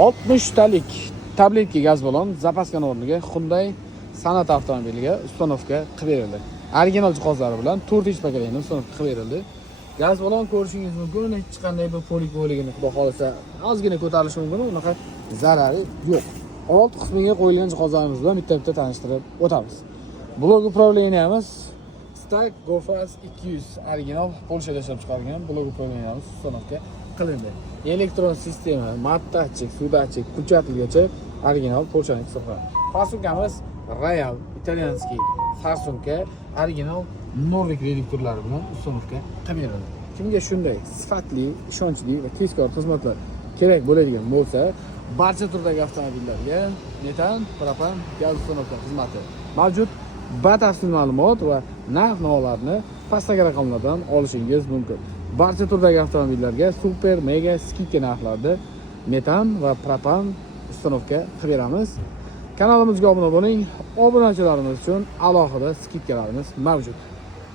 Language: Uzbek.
60 talik tabletki gaz balon zapaskani o'rniga Hyundai Sonata avtomobiliga uстановка qilib berildi. Original jihozlari bilan 4 paketini uстановка qilib berildi. Gaz balon ko'rishingiz mumkin, hech qanday bir polik-poligini xudo xolasa ozgina ko'tarilishi mumkin, unaqa zarari yo'q. Alt qismiga qo'yilgan jihozlarimiz bilan bitta-bitta tanishtirib o'tamiz. Blok upravleniyamiz Stack GoFast 200 original Polshada ishlab chiqarilgan blok upravleniyamiz uстановка qilindi. Elektron sistema, mat datchik, suv datchik, pulchatilgacha original Polshaning hisoblanadi. Farsumkamiz Royal italyanskiy farsumka original Norveg reduktorlari bilan uстановка qilib beriladi. Kimga shunday sifatli, ishonchli va tezkor xizmatlar kerak bo'ladigan bo'lsa, barcha turdagi avtomobillarga metan, propan, gaz uстановка xizmati mavjud. Batafsil ma'lumot va narx-navolarni pastdagi raqamlardan olishingiz mumkin. Barcha turdagi avtomobillarga super mega skidka narxlarda metan va propan uстановка qilib beramiz. Kanalimizga obuna bo'ling. Obunachilarimiz uchun alohida skidkalarimiz mavjud.